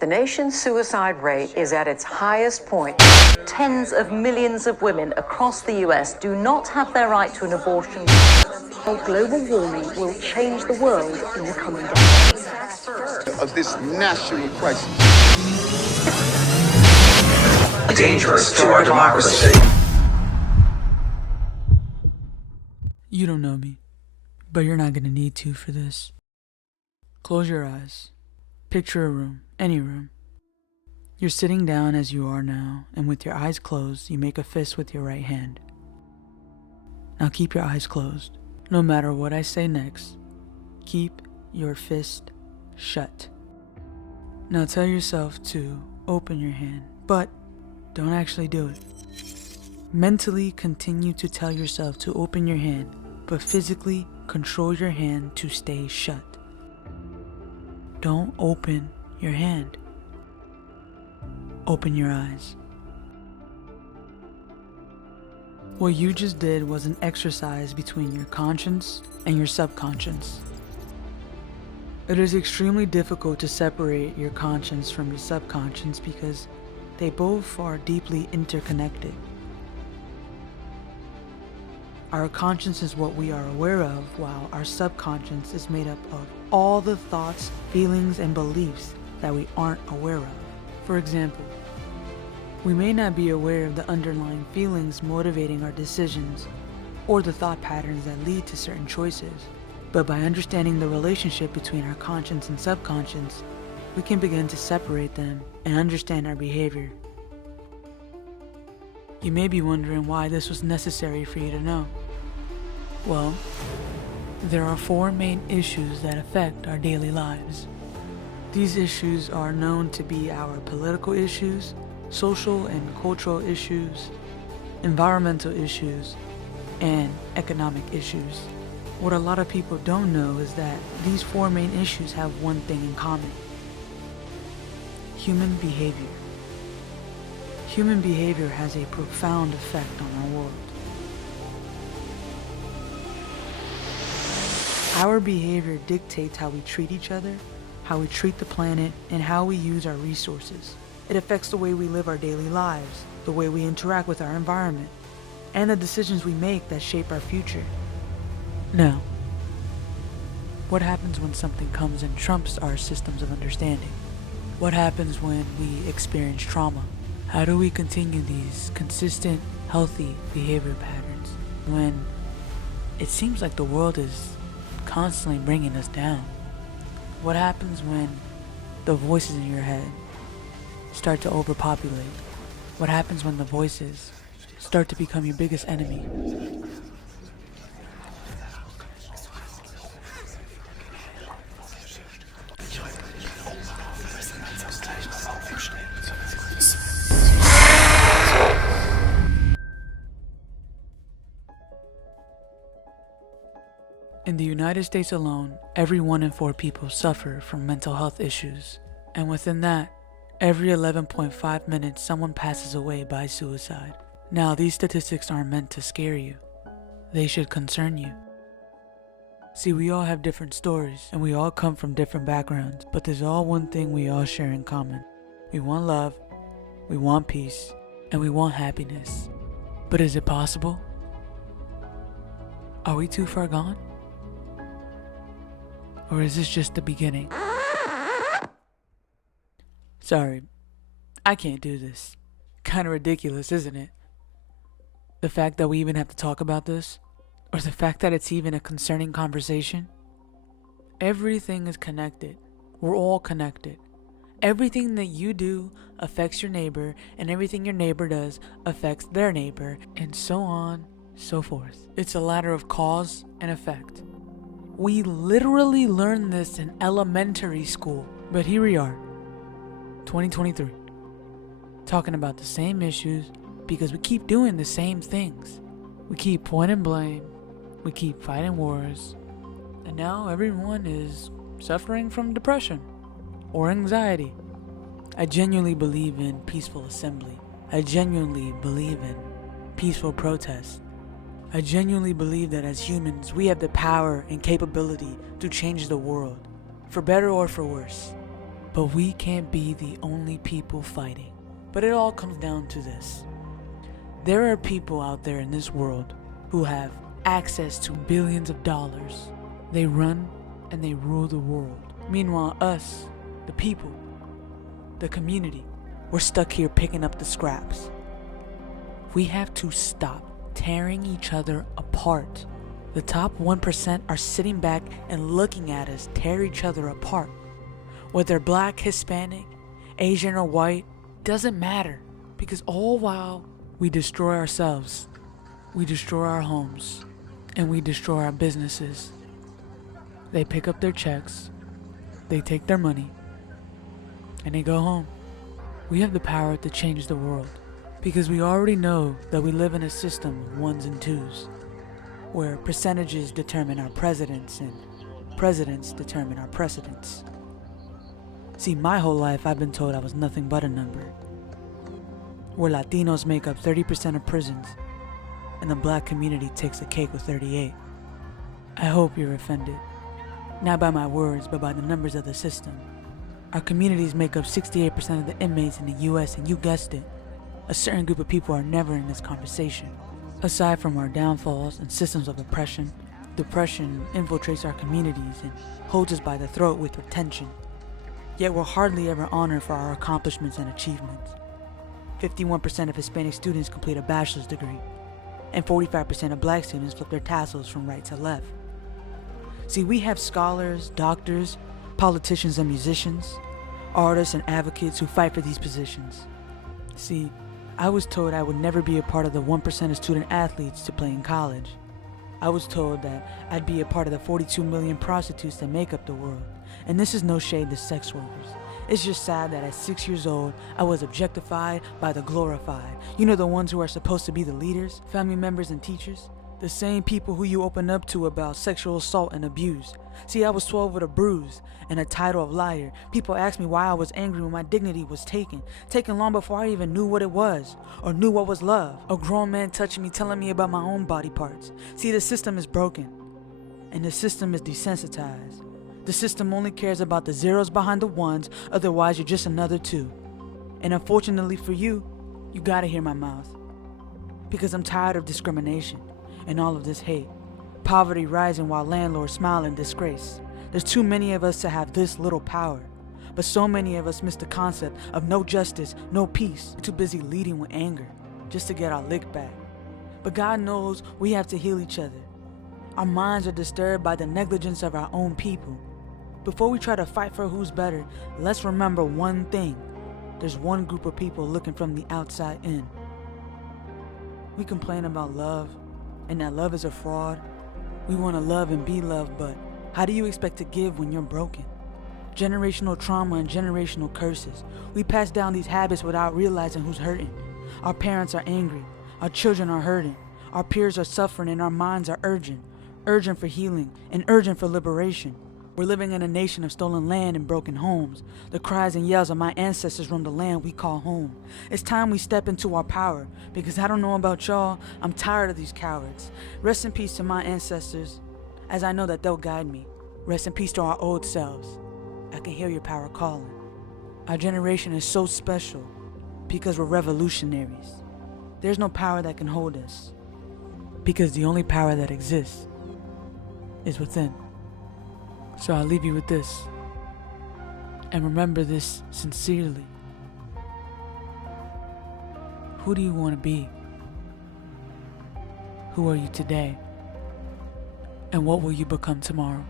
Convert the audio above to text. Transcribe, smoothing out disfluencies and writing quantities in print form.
The nation's suicide rate is at its highest point. Tens of millions of women across the US do not have their right to an abortion. Global warming will change the world in the coming decades. Of this national crisis. Dangerous to our democracy. You don't know me, but you're not gonna need to for this. Close your eyes. Picture a room, any room. You're sitting down as you are now, and with your eyes closed, you make a fist with your right hand. Now keep your eyes closed. No matter what I say next, keep your fist shut. Now tell yourself to open your hand, but don't actually do it. Mentally continue to tell yourself to open your hand, but physically control your hand to stay shut. Don't open your hand. Open your eyes. What you just did was an exercise between your conscious and your subconscious. It is extremely difficult to separate your conscious from your subconscious because they both are deeply interconnected. Our conscience is what we are aware of, while our subconscious is made up of all the thoughts, feelings, and beliefs that we aren't aware of. For example, we may not be aware of the underlying feelings motivating our decisions or the thought patterns that lead to certain choices, but by understanding the relationship between our conscience and subconscious, we can begin to separate them and understand our behavior. You may be wondering why this was necessary for you to know. Well, there are 4 main issues that affect our daily lives. These issues are known to be our political issues, social and cultural issues, environmental issues, and economic issues. What a lot of people don't know is that these 4 main issues have one thing in common: human behavior. Human behavior has a profound effect on our world. Our behavior dictates how we treat each other, how we treat the planet, and how we use our resources. It affects the way we live our daily lives, the way we interact with our environment, and the decisions we make that shape our future. Now, what happens when something comes and trumps our systems of understanding? What happens when we experience trauma? How do we continue these consistent, healthy behavior patterns when it seems like the world is constantly bringing us down? What happens when the voices in your head start to overpopulate? What happens when the voices start to become your biggest enemy? In the United States alone, every 1 in 4 people suffer from mental health issues, and within that, every 11.5 minutes someone passes away by suicide. Now, these statistics aren't meant to scare you. They should concern you. See, we all have different stories, and we all come from different backgrounds, but there's all one thing we all share in common. We want love, we want peace, and we want happiness. But is it possible? Are we too far gone? Or is this just the beginning? Sorry, I can't do this. Kinda ridiculous, isn't it? The fact that we even have to talk about this, or the fact that it's even a concerning conversation. Everything is connected. We're all connected. Everything that you do affects your neighbor, and everything your neighbor does affects their neighbor, and so on, so forth. It's a ladder of cause and effect. We literally learned this in elementary school, but here we are, 2023, talking about the same issues because we keep doing the same things. We keep pointing blame, we keep fighting wars, and now everyone is suffering from depression or anxiety. I genuinely believe in peaceful assembly. I genuinely believe in peaceful protest. I genuinely believe that as humans, we have the power and capability to change the world, for better or for worse. But we can't be the only people fighting. But it all comes down to this. There are people out there in this world who have access to billions of dollars. They run and they rule the world. Meanwhile, us, the people, the community, we're stuck here picking up the scraps. We have to stop tearing each other apart. The top 1% are sitting back and looking at us tear each other apart. Whether black, Hispanic, Asian, or white, doesn't matter. Because all while we destroy ourselves, we destroy our homes, and we destroy our businesses. They pick up their checks, they take their money, and they go home. We have the power to change the world because we already know that we live in a system of ones and twos, where percentages determine our presidents and presidents determine our precedents. See, my whole life I've been told I was nothing but a number, where Latinos make up 30% of prisons and the black community takes the cake with 38. I hope you're offended, not by my words, but by the numbers of the system. Our communities make up 68% of the inmates in the US, and you guessed it, a certain group of people are never in this conversation. Aside from our downfalls and systems of oppression, depression infiltrates our communities and holds us by the throat with retention. Yet we're hardly ever honored for our accomplishments and achievements. 51% of Hispanic students complete a bachelor's degree, and 45% of black students flip their tassels from right to left. See, we have scholars, doctors, politicians and musicians, artists and advocates who fight for these positions. See, I was told I would never be a part of the 1% of student athletes to play in college. I was told that I'd be a part of the 42 million prostitutes that make up the world. And this is no shade to sex workers. It's just sad that at 6 years old, I was objectified by the glorified. You know, the ones who are supposed to be the leaders, family members and teachers? The same people who you open up to about sexual assault and abuse. See, I was 12 with a bruise and a title of liar. People asked me why I was angry when my dignity was taken long before I even knew what it was or knew what was love. A grown man touching me, telling me about my own body parts. See, the system is broken and the system is desensitized. The system only cares about the zeros behind the ones, otherwise you're just another two. And unfortunately for you, you gotta hear my mouth. Because I'm tired of discrimination and all of this hate. Poverty rising while landlords smile in disgrace. There's too many of us to have this little power. But so many of us miss the concept of no justice, no peace. We're too busy leading with anger just to get our lick back. But God knows we have to heal each other. Our minds are disturbed by the negligence of our own people. Before we try to fight for who's better, let's remember one thing. There's one group of people looking from the outside in. We complain about love, and that love is a fraud. We want to love and be loved, but how do you expect to give when you're broken? Generational trauma and generational curses. We pass down these habits without realizing who's hurting. Our parents are angry. Our children are hurting. Our peers are suffering, and our minds are urgent for healing and urgent for liberation. We're living in a nation of stolen land and broken homes. The cries and yells of my ancestors roam the land we call home. It's time we step into our power, because I don't know about y'all, I'm tired of these cowards. Rest in peace to my ancestors, as I know that they'll guide me. Rest in peace to our old selves. I can hear your power calling. Our generation is so special because we're revolutionaries. There's no power that can hold us, because the only power that exists is within. So I'll leave you with this, and remember this sincerely. Who do you want to be? Who are you today? And what will you become tomorrow?